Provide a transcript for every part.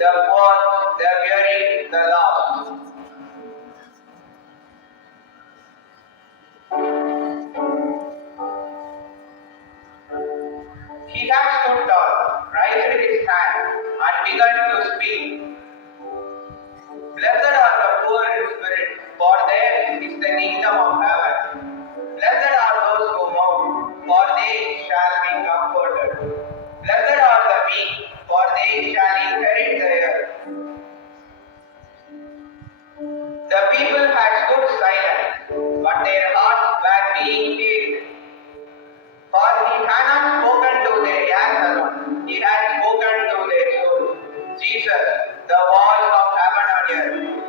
the poor, the weary, the lost. He had stood tall, raised his hand, and begun to speak. Blessed are the poor in spirit, for theirs is the kingdom of heaven. Blessed are those who mourn, for they shall be comforted. Blessed are the meek, for they shall inherit the earth. The people had stood silent, but their hearts were being healed. For he had not spoken to their ears alone, he had spoken to their soul. Jesus, the voice of heaven and earth.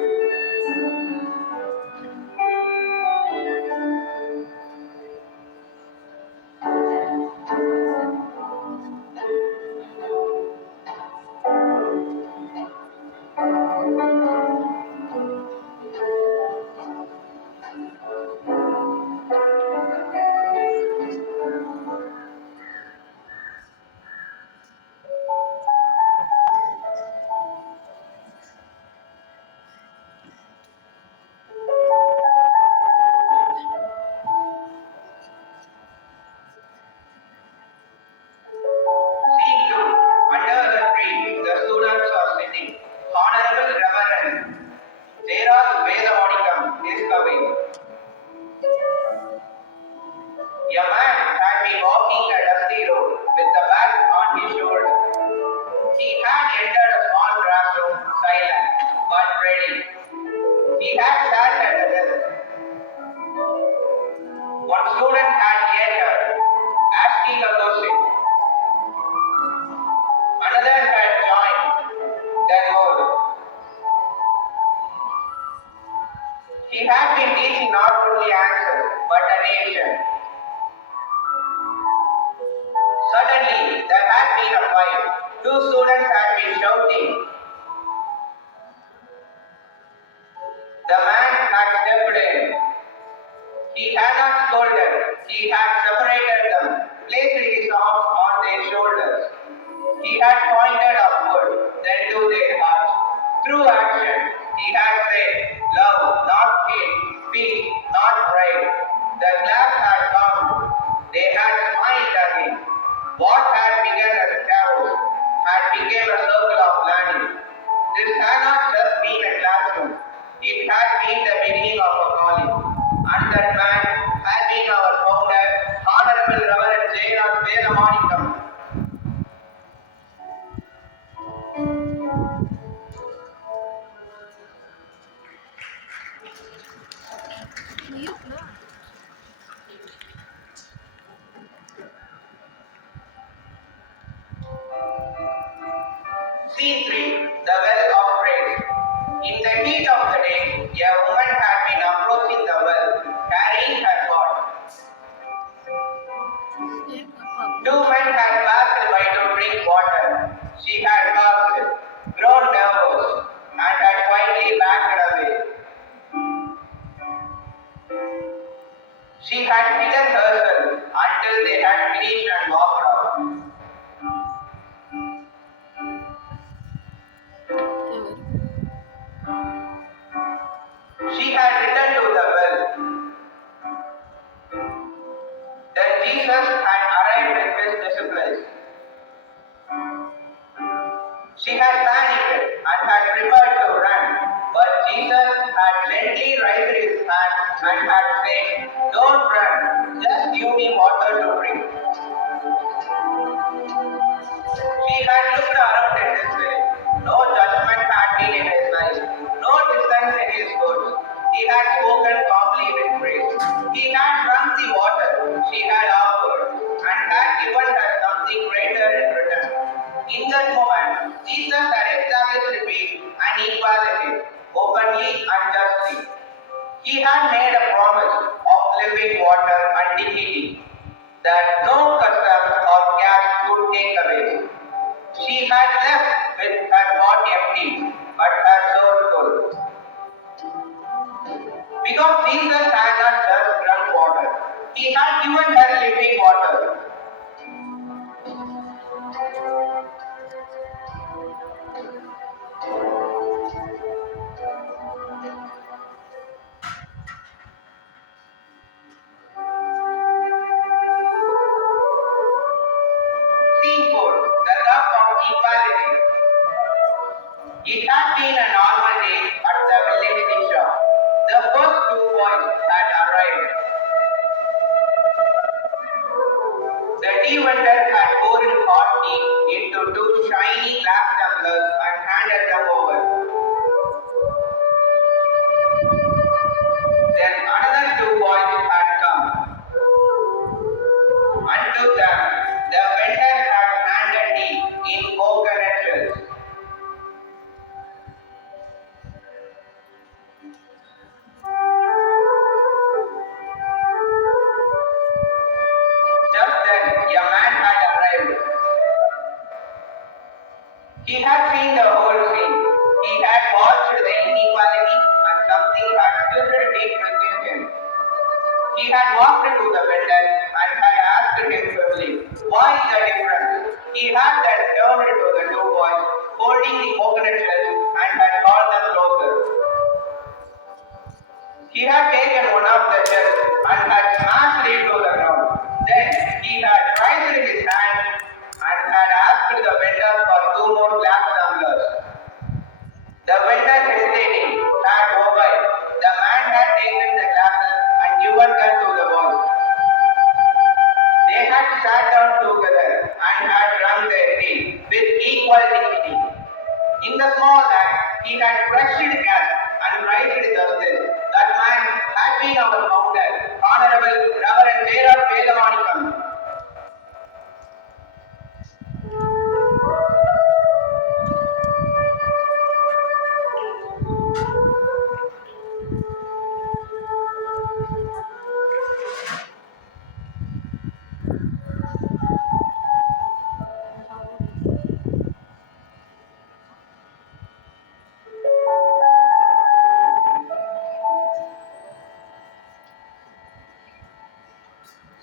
A man had been walking a dusty road with the bag on his shoulder. He had entered a small classroom, silent but ready. He had sat at the desk. One student had entered, asking a question. Another had joined, then more. He had been teaching not only answers, but a nation. Suddenly, there had been a fight. Two students had been shouting. The man had stepped in. He had not scolded. He had separated them, placed his arms on their shoulders. He had pointed upward, then to their hearts. Through action, he had said, love, not hate, peace, not pride. The class had come. They had smiled again. What had begun as chaos had become a circle of learning. This had not just been a classroom. It had been the beginning of a calling. And that man had been our founder, Honorable Reverend J.R. Vedamanikam. Scene 3. The Well of Praise. In the heat of the day, a woman had been approaching the well, carrying her pot. Two men had passed by to drink water. She had asked, grown nervous, and had quietly backed away. She had hidden herself until they had finished and walked out. She had returned to the well. Then Jesus had arrived with his disciples. She had panicked and had prepared to run, but Jesus had gently raised his hand and had said, don't run, just give me water to drink. She had looked around in his way. No judgment had been in his eyes, no distance in his words. He had spoken calmly with grace. He had drunk the water she had offered and had given her something greater in return. In that moment, Jesus had established peace and equality, openly and justly. He had made a promise of living water and dignity that no customs or caste could take away. She had left with her heart empty, but her soul full. Because Jesus had not just drunk water, he had given her living water. It had been a normal day at the village tea shop. The first two boys had arrived. The tea vendor had poured hot tea into two shiny glass tumblers and handed them over. Then another two boys had come. And to them, the vendor had handed tea in coconut shells. Just then, a man had arrived. He had seen the whole scene. He had watched the inequality and something had stirred deep within him. He had walked to the vendor and had asked him firmly, "Why is the difference?" He had then turned to the two boys holding the coconut shells and had called them closer. He had taken one of the shells and had smashed it to the ground. Then he had raised his hand and had asked the vendor for two more glass tumblers. The vendor hesitating had obeyed. The man had taken the glasses and given them to the boys. They had sat down together and had drunk their tea with equal dignity. In the small act, he had crushed gas and raised justice. That man had been our founder, Honorable Reverend Bodinayakanur.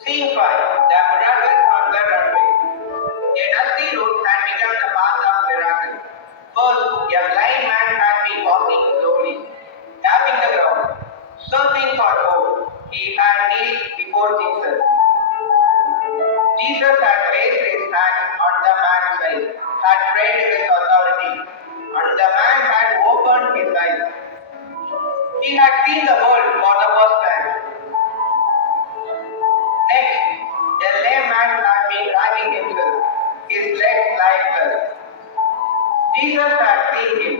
Scene 5. The miracles on the runway. A dusty road had become the path of miracles. First, a blind man had been walking slowly, tapping the ground, searching for hope. He had kneeled before Jesus. Jesus had placed his hand on the man's side, had prayed with authority, and the man had opened his eyes. He had seen the world for the first time. Next, a lame man had been dragging himself, his legs lifeless. Jesus had seen him,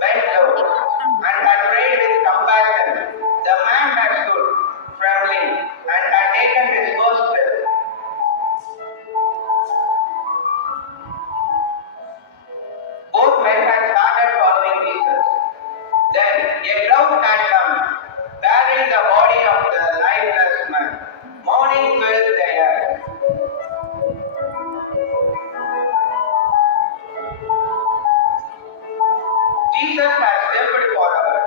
bent low, and had prayed with compassion. The man had stood, trembling, and had taken his first step. Both men had started following Jesus. Then a crowd had come, bearing the body of the lifeless man. Morning filled the air. Jesus had stepped forward.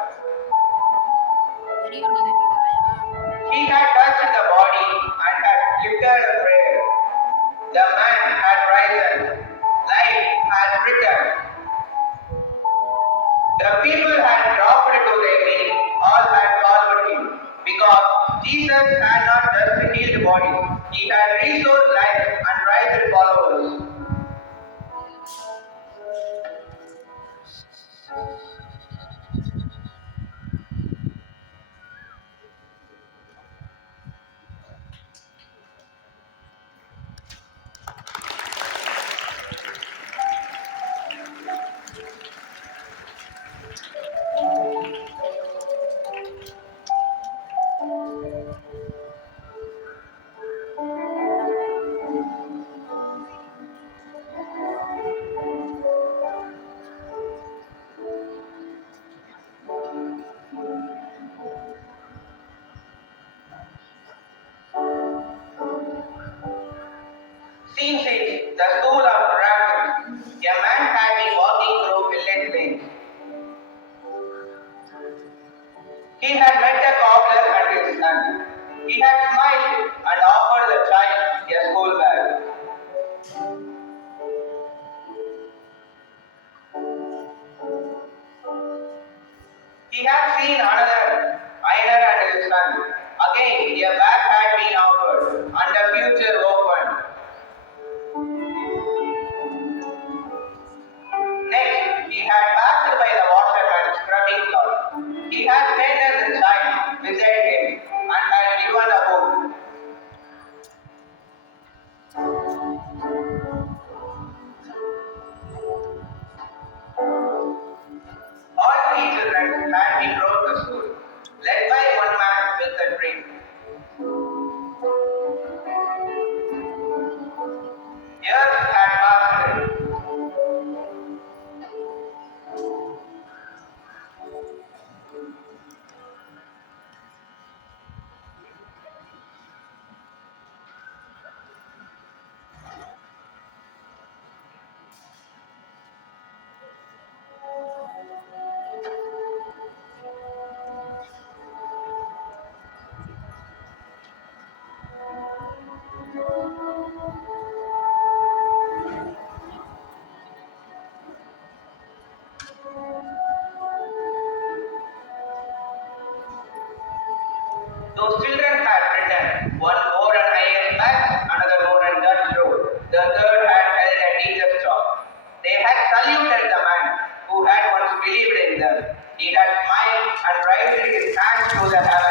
He had touched the body and had lifted a prayer. The man had risen. Life had returned. The people had dropped to their knees. All had followed him. Because Jesus had not just healed bodies, he had restored life and raised followers. Scene 6. The School of Miracles. A man had been walking through village lanes. He had met a cobbler and his son. He had smiled and offered the child a school bag. He had seen another miner and his son. Again, a bag had been offered and a future opened. Next, he had passed who had once believed in them. He had smiled and raised his hands to the heavens.